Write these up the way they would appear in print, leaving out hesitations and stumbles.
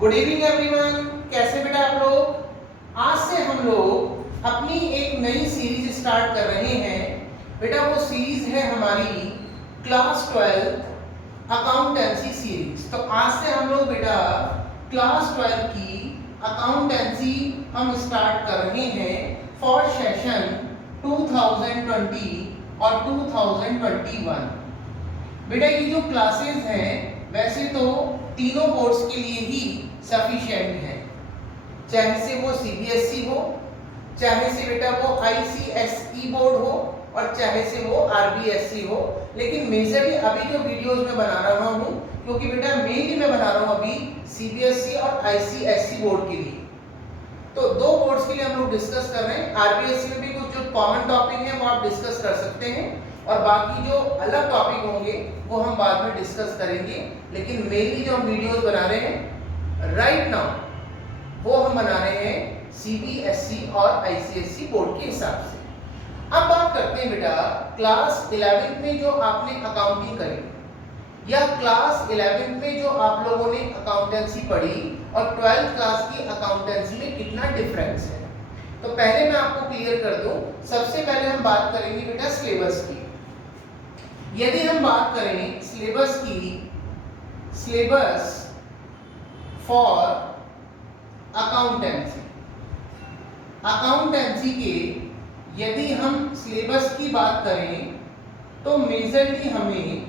Good evening everyone, कैसे बेटा आप लोग। आज से हम लोग अपनी एक नई सीरीज स्टार्ट कर रहे हैं बेटा। वो सीरीज है हमारी क्लास 12 अकाउंटेंसी सीरीज। तो आज से हम लोग बेटा क्लास 12 की अकाउंटेंसी हम स्टार्ट कर रहे हैं फॉर सेशन 2020 और 2021। बेटा ये जो क्लासेस हैं वैसे तो तीनों बोर्ड्स के लिए ही सफिशिएंट है, चाहे से वो सीबीएसई हो, चाहे से बेटा वो आईसीएसई बोर्ड हो और चाहे से वो आरबीएसई हो। लेकिन मेजरली अभी जो वीडियोस में बना रहा हूँ, क्योंकि बेटा मेनली मैं बना रहा हूँ अभी सीबीएसई और आईसीएसई बोर्ड के लिए। तो दो बोर्ड्स के लिए हम लोग डिस्कस कर रहे हैं। आरबीएसई में भी कुछ जो कॉमन टॉपिक है वो आप डिस्कस कर सकते हैं और बाकी जो अलग टॉपिक होंगे वो हम बाद में डिस्कस करेंगे। लेकिन मेनली जो हम वीडियोस बना रहे हैं राइट नाउ वो हम बना रहे हैं सीबीएसई और आईसीएसई बोर्ड के हिसाब से। अब बात करते हैं बेटा क्लास 11th में जो आपने अकाउंटिंग करी या क्लास 11th में जो आप लोगों ने अकाउंटेंसी पढ़ी और 12th क्लास की अकाउंटेंसी में कितना डिफरेंस है। तो पहले मैं आपको क्लियर कर दूं, सबसे पहले हम बात करेंगे बेटा सिलेबस की। यदि हम बात करें सिलेबस की, सिलेबस फॉर अकाउंटेंसी, अकाउंटेंसी के यदि हम सिलेबस की बात करें तो मेजरली हमें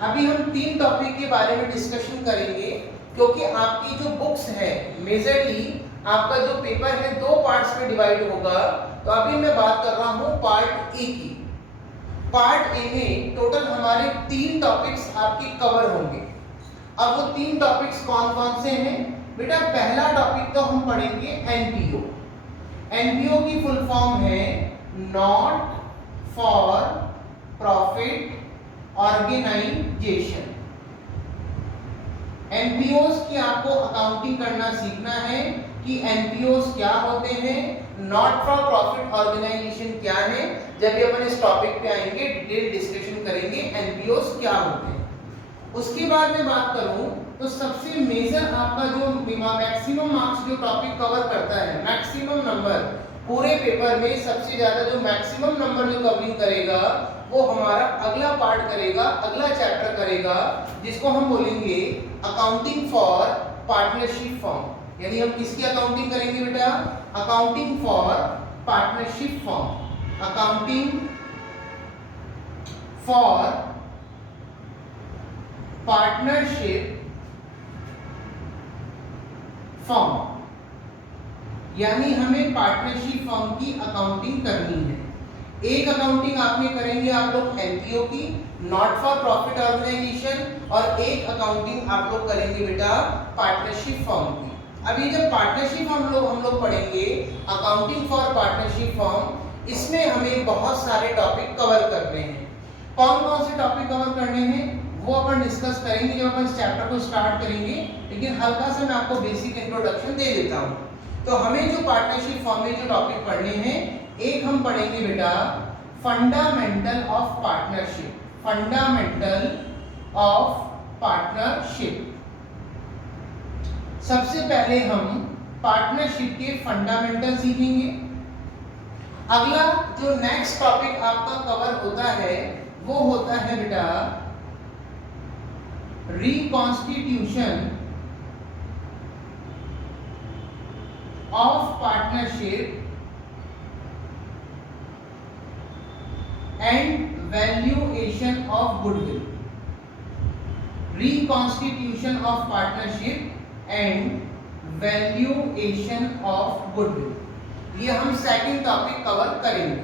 अभी हम तीन टॉपिक के बारे में डिस्कशन करेंगे, क्योंकि आपकी जो बुक्स है मेजरली आपका जो पेपर है दो पार्ट्स में डिवाइड होगा। तो अभी मैं बात कर रहा हूं पार्ट ए की। पार्ट ए में टोटल हमारे तीन टॉपिक्स आपके कवर होंगे। अब वो तीन टॉपिक्स कौन कौन से हैं बेटा। पहला टॉपिक तो हम पढ़ेंगे एनपीओ। एनपीओ की फुल फॉर्म है नॉट फॉर प्रॉफिट ऑर्गेनाइजेशन। एनपीओस की आपको अकाउंटिंग करना सीखना है कि एनपीओस क्या होते हैं, नॉट फॉर प्रॉफिट ऑर्गेनाइजेशन क्या है। जब भी अपन इस टॉपिक पे आएंगे डिटेल डिस्कशन करेंगे एनपीओस क्या होते हैं। उसके बाद में बात करूं तो सबसे मेजर आपका जो मैक्सिमम मार्क्स जो टॉपिक कवर करता है, मैक्सिमम नंबर पूरे पेपर में सबसे ज्यादा जो मैक्सिमम नंबर जो कवरिंग करेगा वो हमारा अगला पार्ट करेगा, अगला चैप्टर करेगा, जिसको हम बोलेंगे अकाउंटिंग फॉर पार्टनरशिप फॉर्म। यानी हम किसकी अकाउंटिंग करेंगे बेटा, accounting for partnership form. Accounting for partnership form, यानी हमें पार्टनरशिप फॉर्म की अकाउंटिंग करनी है। एक अकाउंटिंग आपने करेंगे आप लोग एनपीओ की, नॉट फॉर प्रॉफिट ऑर्गेनाइजेशन, और एक अकाउंटिंग आप लोग करेंगे बेटा पार्टनरशिप फॉर्म की। अभी जब पार्टनरशिप हम लोग पढ़ेंगे अकाउंटिंग फॉर पार्टनरशिप फॉर्म, इसमें हमें बहुत सारे टॉपिक कवर करने हैं। कौन कौन से टॉपिक कवर करने हैं वो अपन डिस्कस करेंगे जब अपन इस चैप्टर को स्टार्ट करेंगे। लेकिन हल्का सा मैं आपको बेसिक इंट्रोडक्शन दे देता हूँ। तो हमें जो पार्टनरशिप फॉर्म में जो टॉपिक पढ़ने हैं, एक हम पढ़ेंगे बेटा fundamental of partnership. Fundamental of partnership, सबसे पहले हम पार्टनरशिप के फंडामेंटल सीखेंगे। अगला जो नेक्स्ट टॉपिक आपका कवर होता है वो होता है बेटा reconstitution of partnership and valuation of goodwill. Reconstitution of partnership and valuation of goodwill, ये हम सेकंड टॉपिक कवर करेंगे।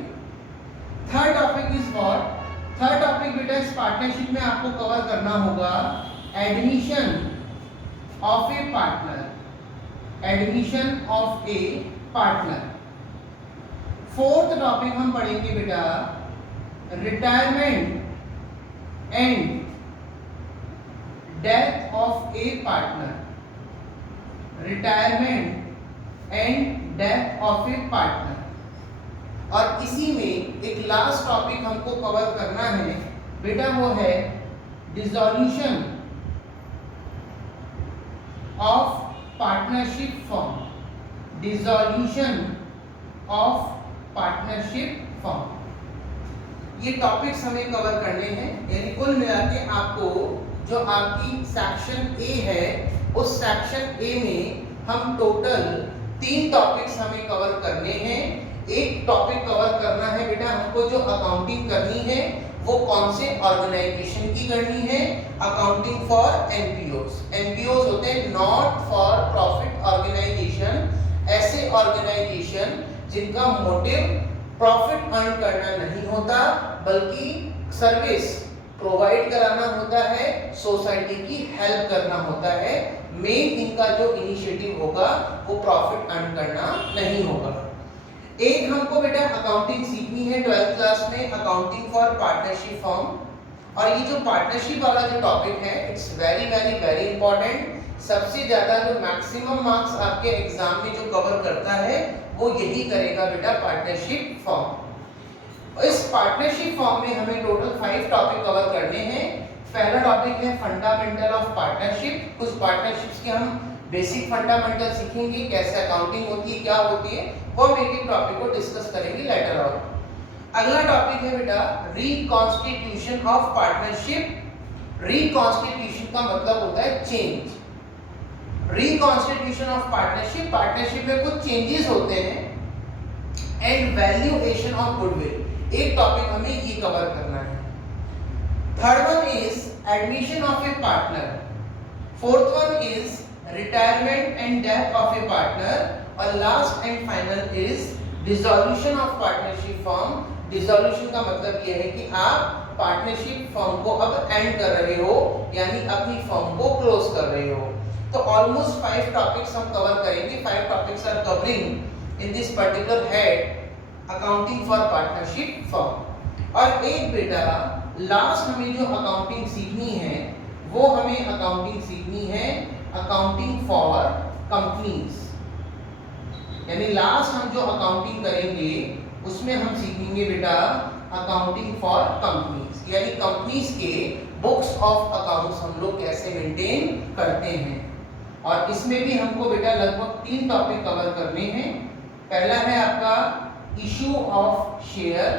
Third topic is what, third topic बेटा इस पार्टनरशिप में आपको कवर करना होगा admission of a partner. Admission of a partner. Fourth topic हम पढ़ेंगे बेटा retirement and death of a partner. Retirement and death of a partner. और इसी में एक लास्ट टॉपिक हमको कवर करना है बेटा, वो है dissolution of partnership form, dissolution of partnership form. ये टॉपिक्स हमें कवर करने हैं। यानी कुल मिला के आपको जो आपकी सेक्शन ए है, उस सेक्शन ए में हम टोटल 3 टॉपिक्स हमें कवर करने हैं। एक टॉपिक कवर करना है बेटा हमको, जो अकाउंटिंग करनी है वो कौन से ऑर्गेनाइजेशन की करनी है, अकाउंटिंग फॉर एनपीओस। एनपीओस होते हैं नॉट फॉर प्रॉफिट ऑर्गेनाइजेशन, ऐसे ऑर्गेनाइजेशन जिनका मोटिव प्रॉफिट अर्न करना नहीं होता बल्कि सर्विस प्रोवाइड कराना होता है, सोसाइटी की हेल्प करना होता है। मेन इनका जो इनिशिएटिव होगा वो प्रॉफिट अर्न करना नहीं होगा। एक हमको बेटा अकाउंटिंग सीखनी है 12th क्लास में, अकाउंटिंग फॉर पार्टनरशिप फॉर्म। और ये जो पार्टनरशिप वाला जो टॉपिक है, it's very very very important. सबसे ज्यादा जो मैक्सिमम मार्क्स आपके एग्जाम में जो कवर करता है वो यही करेगा बेटा, पार्टनरशिप फॉर्म। इस पार्टनरशिप फॉर्म में हमें टोटल 5 टॉपिक कवर करने हैं। पहला टॉपिक है फंडामेंटल ऑफ पार्टनरशिप। कुछ पार्टनरशिप्स के हम बेसिक फंडामेंटल सीखेंगे, कैसे अकाउंटिंग होती है, क्या होती है, वो हम एक टॉपिक को डिस्कस करेंगे लेटर ऑन। अगला टॉपिक है बेटा रिकॉन्स्टिट्यूशन ऑफ पार्टनरशिप। रिकॉन्स्टिट्यूशन का मतलब होता है change. Reconstitution of partnership, partnership में कुछ चेंजेस होते हैं। एंड वैल्यूएशन ऑफ गुडविल, एक टॉपिक हमें ये कवर करना है। Third one is admission of a partner. Fourth one is retirement and death of a partner. और last and final is dissolution of partnership form. Dissolution का मतलब यह है कि आप पार्टनरशिप फॉर्म को अब एंड कर रहे हो, यानी अपनी फॉर्म को क्लोज कर रहे हो। तो ऑलमोस्ट 5 टॉपिक्स हम कवर करेंगे। 5 topics are covering in this particular head accounting for partnership form. और एक बेटा लास्ट हमें जो अकाउंटिंग सीखनी है वो हमें अकाउंटिंग सीखनी है अकाउंटिंग फॉर कंपनीज। यानी लास्ट हम जो अकाउंटिंग करेंगे उसमें हम सीखेंगे बेटा अकाउंटिंग फॉर कंपनीज, यानी कंपनीज के बुक्स ऑफ अकाउंट्स हम लोग कैसे मेंटेन करते हैं। और इसमें भी हमको बेटा लगभग 3 टॉपिक कवर करने हैं। पहला है आपका इशू ऑफ शेयर,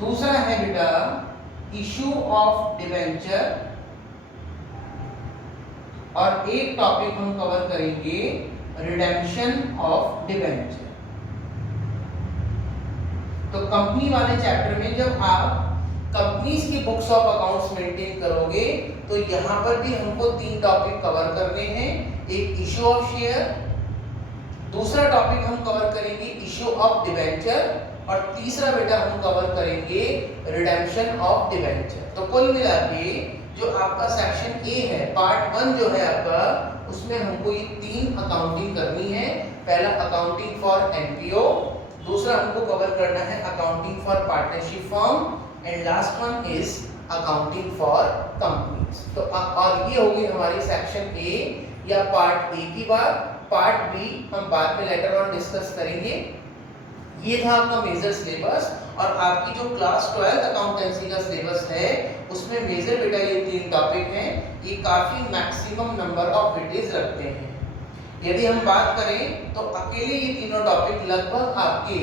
दूसरा है बेटा इशू ऑफ डिवेंचर, और एक टॉपिक हम कवर करेंगे रिडेम्पशन ऑफ डिवेंचर। तो कंपनी वाले चैप्टर में जब आप कंपनीज की बुक्स ऑफ अकाउंट्स मेंटेन करोगे तो यहाँ पर भी हमको 3 टॉपिक कवर करने हैं। एक इशू ऑफ शेयर, दूसरा टॉपिक हम कवर करेंगे इशू ऑफ डिवेंचर, और तीसरा बेटा हम कवर करेंगे रिडेम्पशन ऑफ डिवेंचर। तो कुल मिला के जो आपका सेक्शन ए है, पार्ट 1 जो है आपका, उसमें हमको ये 3 अकाउंटिंग करनी है। पहला अकाउंटिंग फॉर एनपीओ, दूसरा हमको कवर करना है accounting for partnership form, and last one is accounting for companies. तो और ये होगी हमारी सेक्शन ए या पार्ट ए की बात। पार्ट बी हम बाद में लेटर ऑन डिस्कस करेंगे। ये था आपका मेजर सिलेबस, और आपकी जो क्लास 12 अकाउंटेंसी का सिलेबस है उसमें मेजर बेटा ये 3 टॉपिक हैं। ये काफी मैक्सिमम नंबर ऑफ वेटेज रखते हैं। यदि हम बात करें तो अकेले ये तीनों टॉपिक लगभग आपके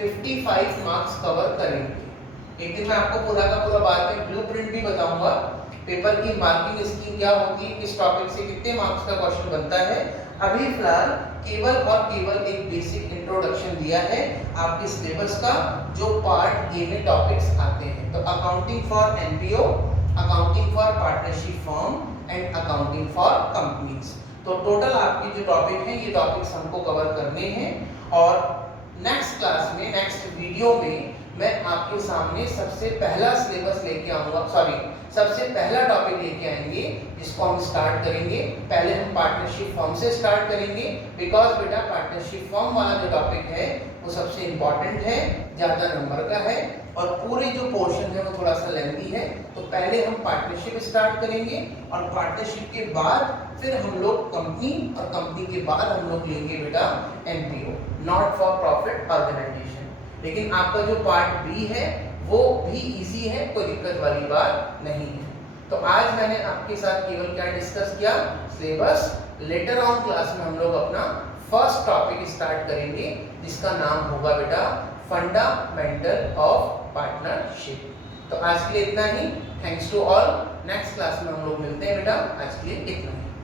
55 मार्क्स कवर करेंगे। एक दिन मैं आपको पूरा का पूरा बाद में ब्लूप्रिंट भी बताऊंगा, पेपर की मार्किंग स्कीम क्या होती है, किस टॉपिक से कितने मार्क्स का क्वेश्चन बनता है। अभी फिलहाल केवल और केवल एक बेसिक इंट्रोडक्शन दिया है आपके सिलेबस का, जो पार्ट ए में टॉपिक्स आते हैं। तो accounting for NPO, accounting for partnership form and accounting for companies. तो टोटल आपके जो टॉपिक हैं ये टॉपिक्स हमको कवर करने हैं। और नेक्स्ट क्लास में, नेक्स्ट वीडियो में मैं आपके सामने सबसे पहला सिलेबस लेके आऊंगा, सबसे पहला टॉपिक लेके आएंगे जिसको हम स्टार्ट करेंगे। पहले हम पार्टनरशिप फॉर्म से स्टार्ट करेंगे, बिकॉज बेटा पार्टनरशिप फॉर्म वाला जो टॉपिक है वो सबसे इंपॉर्टेंट है, ज्यादा नंबर का है, और पूरी जो पोर्शन है वो थोड़ा सा लेंथी है। तो पहले हम पार्टनरशिप स्टार्ट करेंगे, और पार्टनरशिप के बाद फिर हम लोग कंपनी, और कंपनी के बाद हम लोग लेंगे बेटा NPO, not for profit organisation. लेकिन आपका जो पार्ट बी है वो भी इजी है, कोई दिक्कत वाली बात नहीं है। तो आज मैंने आपके साथ केवल क्या डिस्कस किया, सिलेबस। लेटर ऑन क्लास में हम लोग अपना फर्स्ट टॉपिक स्टार्ट करेंगे जिसका नाम होगा बेटा फंडामेंटल ऑफ पार्टनरशिप। तो आज के लिए इतना ही। Thanks to all. Next class में हम लोग मिलते हैं बेटा। आज के लिए इतना ही।